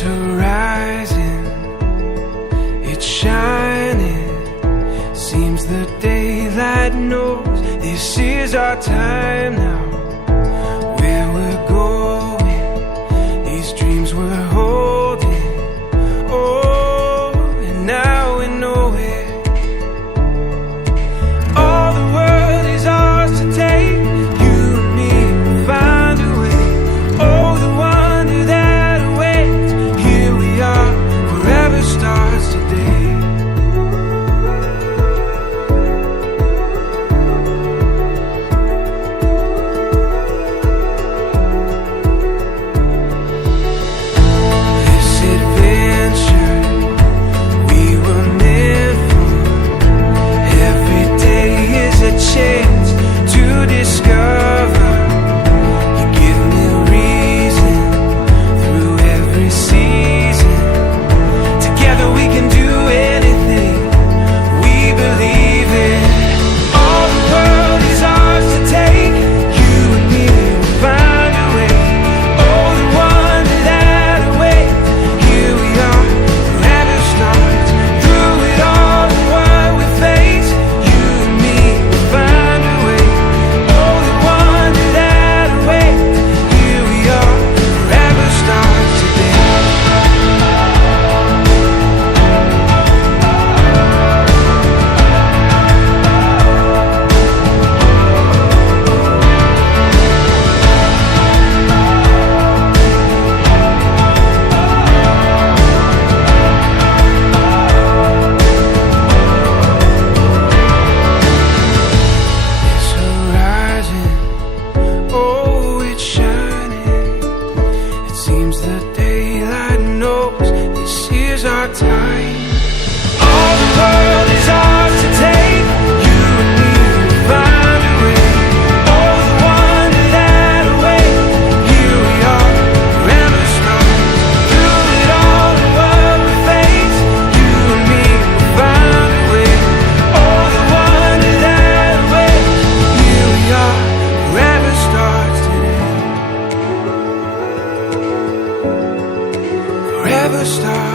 horizon, it's shining. Seems the daylight knows this is our time now. Where we're going, these dreams we're holding. Oh, and now we know it. All the world is ours to take. You and me will find a way. Oh, the wonder that awaits. Here we are, forever starts today. Chance to discover. You give me reason through every season. Together we can do anything we believe in. All the world is ours to take. You and me will find a way. Oh, the wonder that awaits. Here we are, forever starts. Through it all and what we face, you and me find a way. Oh, the wonder that awaits. Here we are, forever starts today. This horizon, oh, it's shining. It seems the daylight knows this is our time. All the world is ours to take. You and me will find a way. Oh, the wonder that awaits. Here we are, forever starts. Through it all and what we face, you and me will find a way. Oh, the wonder that awaits. Here we are, forever starts today. Forever starts.